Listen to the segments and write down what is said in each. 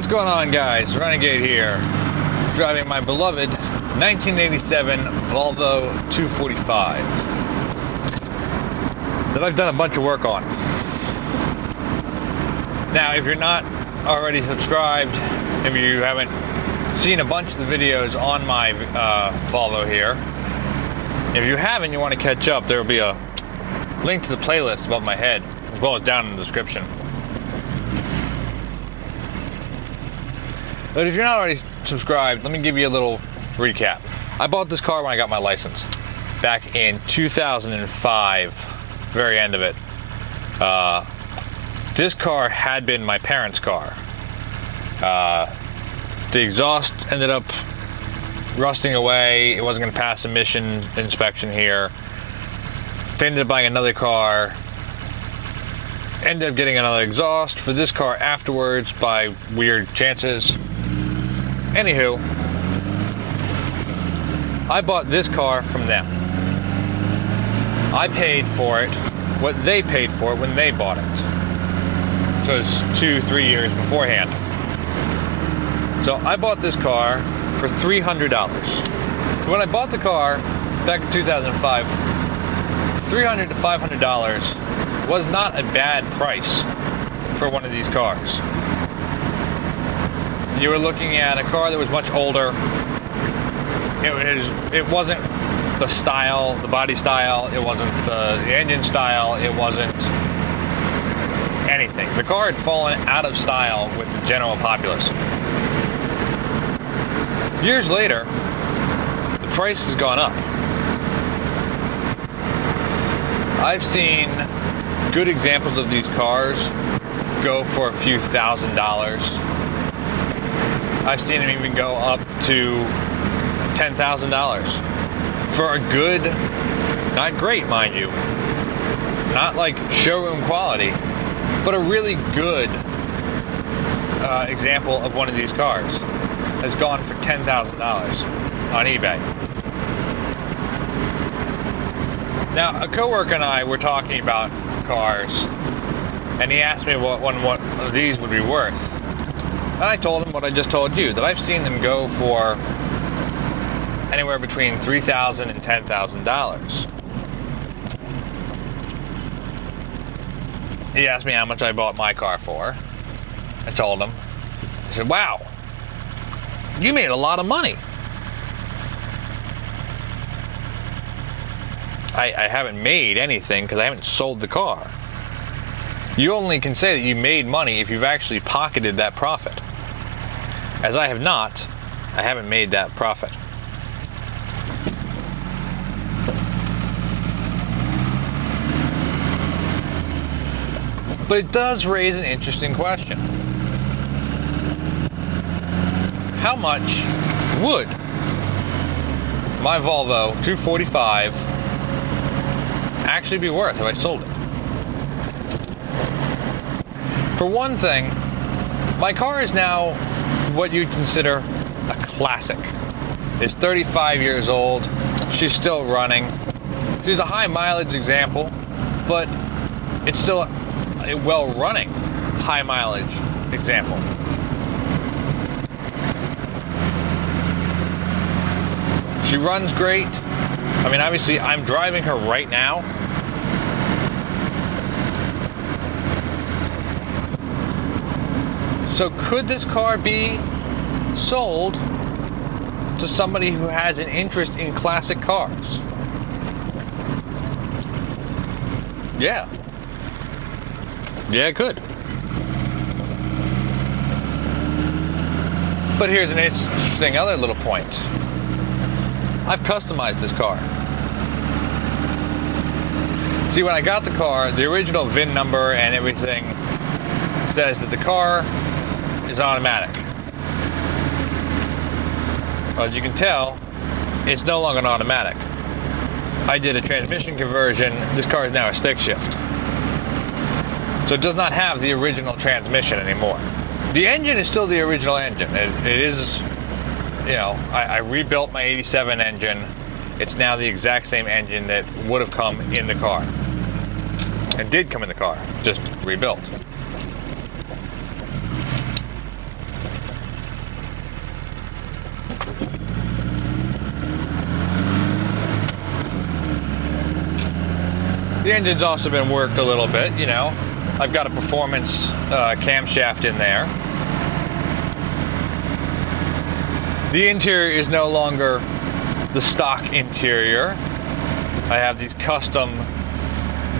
What's going on, guys? Renegade here, driving my beloved 1987 Volvo 245 that I've done a bunch of work on. Now, if you're not already subscribed, if you haven't seen a bunch of the videos on my Volvo here, if you haven't, you want to catch up, there will be a link to the playlist above my head, as well as down in the description. But if you're not already subscribed, let me give you a little recap. I bought this car when I got my license back in 2005, very end of it. This car had been my parents' car. The exhaust ended up rusting away. It wasn't going to pass emission inspection here. They ended up buying another car. Ended up getting another exhaust for this car afterwards by weird chances. Anywho, I bought this car from them. I paid for it what they paid for it when they bought it. So it's 2-3 years beforehand. So I bought this car for $300. When I bought the car back in 2005, $300 to $500 was not a bad price for one of these cars. You were looking at a car that was much older. It wasn't the style, the body style, it wasn't the engine style, it wasn't anything. The car had fallen out of style with the general populace. Years later, the price has gone up. I've seen good examples of these cars go for a few $1,000s. I've seen them even go up to $10,000 for a good, not great, mind you, not like showroom quality, but a really good example of one of these cars has gone for $10,000 on eBay. Now, a coworker and I were talking about cars, and he asked me what one of these would be worth. And I told him what I just told you, that I've seen them go for anywhere between $3,000 and $10,000. He asked me how much I bought my car for. I told him. He said, "Wow, you made a lot of money." I haven't made anything because I haven't sold the car. You only can say that you made money if you've actually pocketed that profit. As I have not, I haven't made that profit. But it does raise an interesting question. How much would my Volvo 245 actually be worth if I sold it? For one thing, my car is now what you'd consider a classic. It's 35 years old. She's still running. She's a high mileage example, but it's still a well-running high mileage example. She runs great. I mean, obviously, I'm driving her right now. So could this car be sold to somebody who has an interest in classic cars? Yeah. Yeah, it could. But here's an interesting other little point. I've customized this car. See, when I got the car, the original VIN number and everything says that the car is automatic. Well, as you can tell, it's no longer an automatic. I did a transmission conversion. This car is now a stick shift. So it does not have the original transmission anymore. The engine is still the original engine. It is, you know, I rebuilt my 87 engine. It's now the exact same engine that would have come in the car. And did come in the car, just rebuilt. The engine's also been worked a little bit, you know. I've got a performance camshaft in there. The interior is no longer the stock interior. I have these custom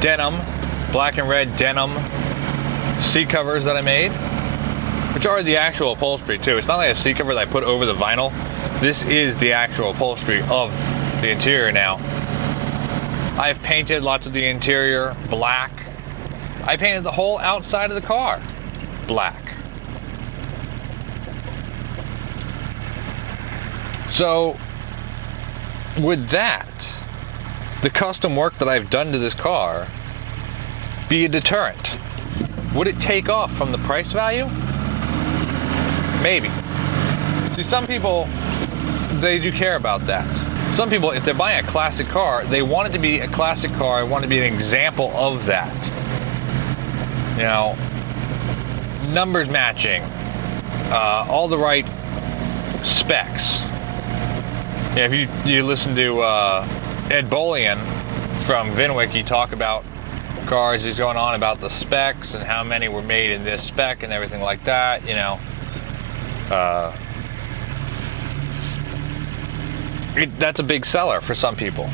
denim, black and red denim seat covers that I made, which are the actual upholstery too. It's not like a seat cover that I put over the vinyl. This is the actual upholstery of the interior now. I've painted lots of the interior black. I painted the whole outside of the car black. So, would that, the custom work that I've done to this car, be a deterrent? Would it take off from the price value? Maybe. See, some people, they do care about that. Some people, if they're buying a classic car, they want it to be a classic car. They want it to be an example of that. You know, numbers matching, all the right specs. Yeah, if you listen to Ed Bolian from VinWiki talk about cars, he's going on about the specs and how many were made in this spec and everything like that, you know. That's a big seller for some people.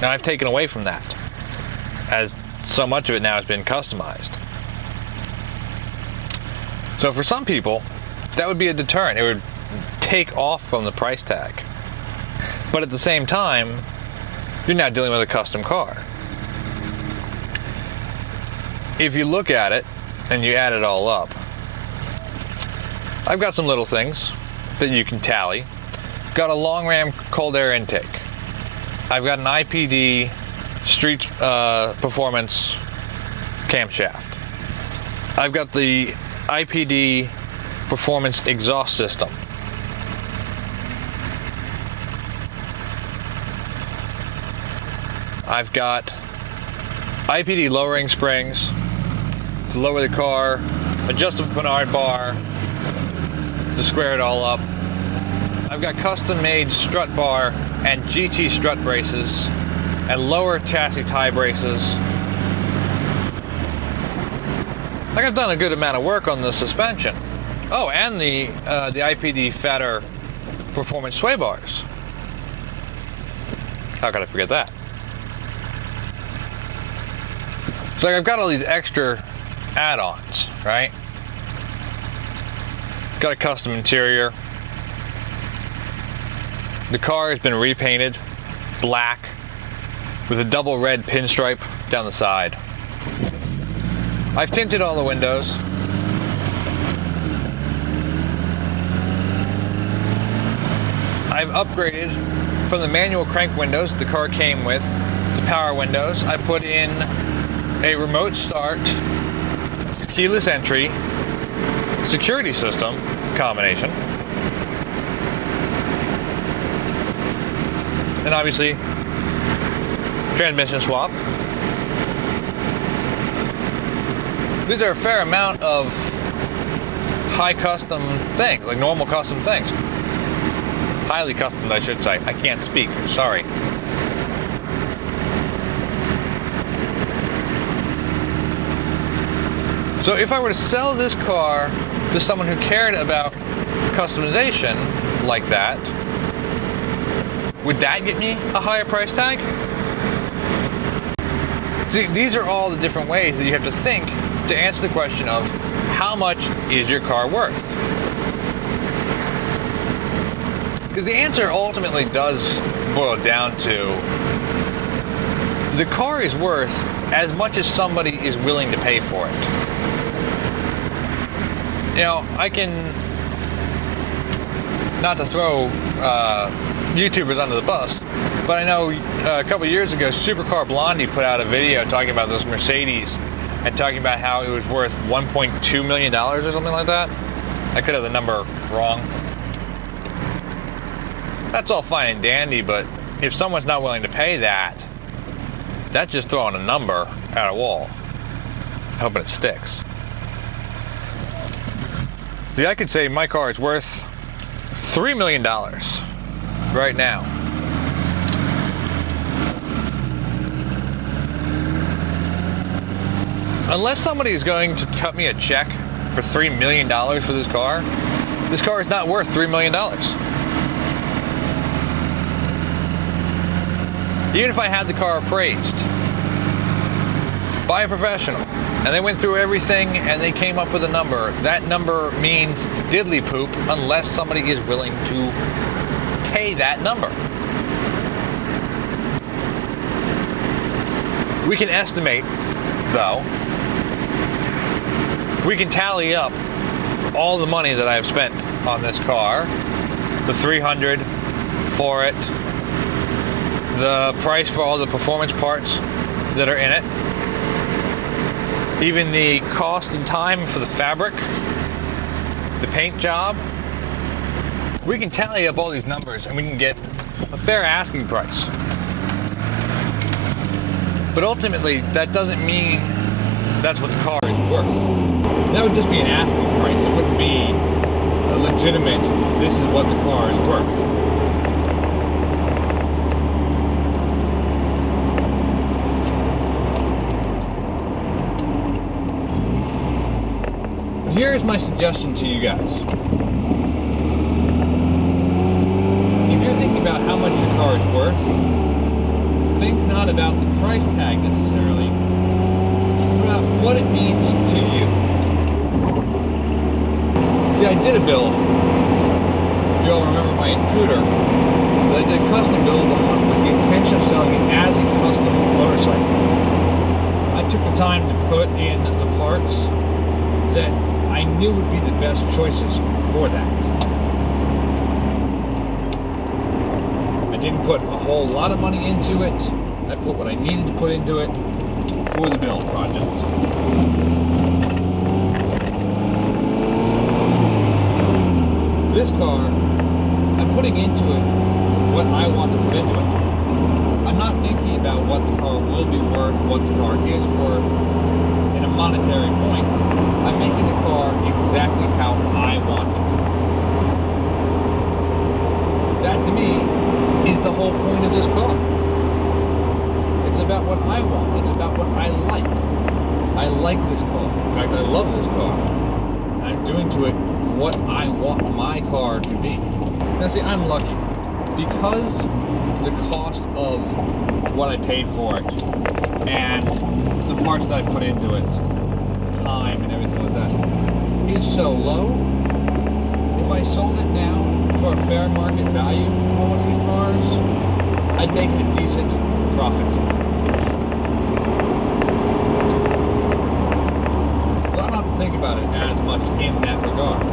Now I've taken away from that, as so much of it now has been customized. So for some people, that would be a deterrent. It would take off from the price tag. But at the same time, you're now dealing with a custom car. If you look at it and you add it all up, I've got some little things that you can tally. Got a long ram cold air intake. I've got an IPD street performance camshaft. I've got the IPD performance exhaust system. I've got IPD lowering springs to lower the car, adjustable Pinard bar to square it all up. I've got custom-made strut bar and GT strut braces and lower chassis tie braces. Like, I've done a good amount of work on the suspension. Oh, and the IPD fatter performance sway bars. How could I forget that? So I've got all these extra add-ons, right? Got a custom interior. The car has been repainted black with a double red pinstripe down the side. I've tinted all the windows. I've upgraded from the manual crank windows the car came with to power windows. I put in a remote start, keyless entry, security system combination. And obviously, transmission swap. These are a fair amount of high custom things, like normal custom things. Highly custom, I should say. I can't speak, sorry. So if I were to sell this car to someone who cared about customization like that, would that get me a higher price tag? See, these are all the different ways that you have to think to answer the question of how much is your car worth? Because the answer ultimately does boil down to the car is worth as much as somebody is willing to pay for it. You know, I can, not to throw YouTubers under the bus, but I know a couple years ago, Supercar Blondie put out a video talking about this Mercedes and talking about how it was worth $1.2 million or something like that. I could have the number wrong. That's all fine and dandy, but if someone's not willing to pay that, that's just throwing a number at a wall, hoping it sticks. See, I could say my car is worth $3 million right now. Unless somebody is going to cut me a check for $3 million for this car is not worth $3 million. Even if I had the car appraised by a professional, and they went through everything and they came up with a number, that number means diddly poop unless somebody is willing to pay that number. We can estimate, though. We can tally up all the money that I've spent on this car, the $300 for it, the price for all the performance parts that are in it, even the cost and time for the fabric, the paint job. We can tally up all these numbers and we can get a fair asking price. But ultimately, that doesn't mean that's what the car is worth. That would just be an asking price. It wouldn't be a legitimate, this is what the car is worth. But here's my suggestion to you guys. If you're thinking about how much your car is worth, think not about the price tag necessarily, but about what it means to you. See, I did a build. If you all remember my intruder, but I did a custom build on with the intention of selling it as a custom motorcycle. I took the time to put in the parts that I knew would be the best choices for that. I didn't put a whole lot of money into it. I put what I needed to put into it for the build project. This car, I'm putting into it what I want to put into it. I'm not thinking about what the car will be worth, what the car is worth in a monetary point. I'm making the car exactly how I want it. That to me is the whole point of this car. It's about what I want. It's about what I like. I like this car. In fact, I love this car. I'm doing to it what I want my car to be. Now see, I'm lucky. Because the cost of what I paid for it and the parts that I put into it, time and everything like that, is so low, if I sold it now for a fair market value on one of these cars, I'd make a decent profit. So I don't have to think about it as much in that regard.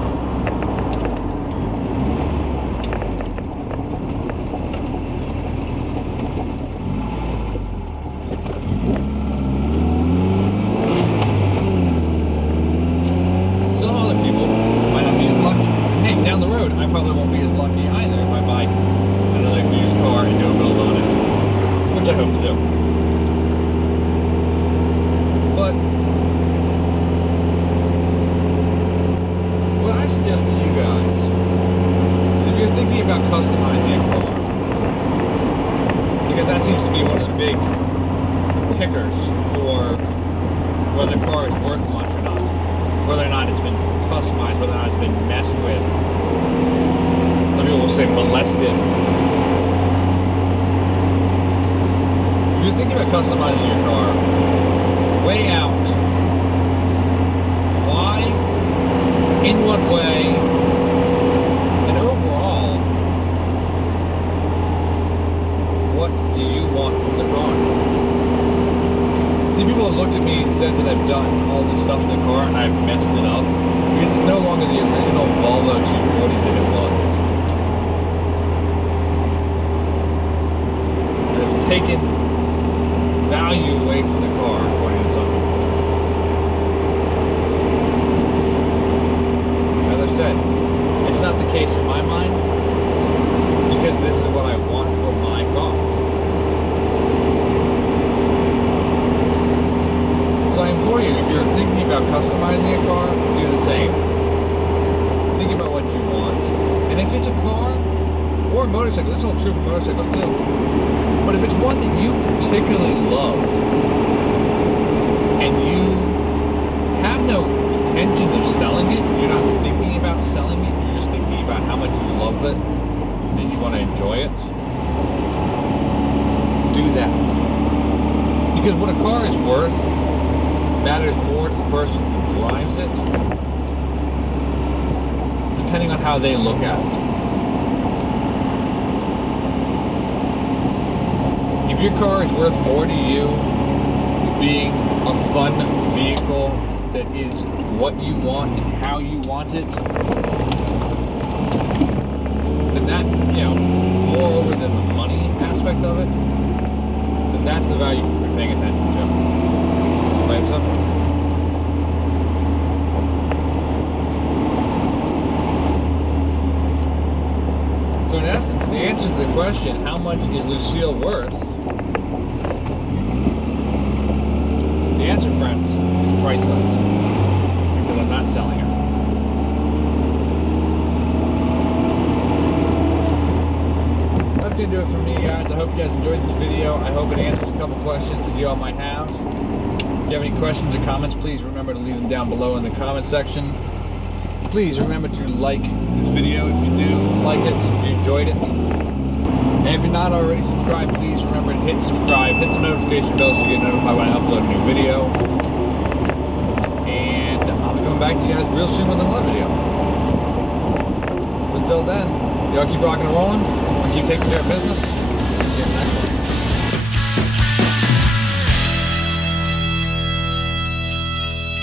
I probably won't be as lucky either if I buy another used car and do a build on it, which I hope to do. But what I suggest to you guys is if you're thinking about customizing a car, because that seems to be one of the big tickers for whether the car is worth much or not, whether or not it's been customized, whether or not it's been messed with. Some people will say molested. If you're thinking about customizing your car, weigh out why, in what way, and overall, what do you want from the car? See, people have looked at me and said that I've done all this stuff in the car and I've messed it up. It's no longer the original Volvo 240 that it was. I've taken value away from the car, according to some. As I've said, it's not the case in my mind, because this is what I want for my car. So I implore you, if you're thinking about customizing a car, do the same. Think about what you want. And if it's a car motorcycle, this holds true for motorcycles too. But if it's one that you particularly love and you have no intentions of selling it, you're not thinking about selling it, you're just thinking about how much you love it and you want to enjoy it, do that. Because what a car is worth matters more to the person who drives it, depending on how they look at it. If your car is worth more to you being a fun vehicle that is what you want and how you want it, then that, moreover than the money aspect of it, then that's the value you're paying attention to. Right, so? So in essence, the answer to the question, how much is Lucille worth? The answer, friends, is priceless. Because I'm not selling her. That's going to do it for me, guys. I hope you guys enjoyed this video. I hope it answers a couple questions that you all might have. If you have any questions or comments, please remember to leave them down below in the comment section. Please remember to like this video if you do like it, if you enjoyed it. And if you're not already subscribed, please remember to hit subscribe, hit the notification bell so you get notified when I upload a new video. And I'll be coming back to you guys real soon with another video. So until then, y'all keep rocking and rolling, and keep taking care of business.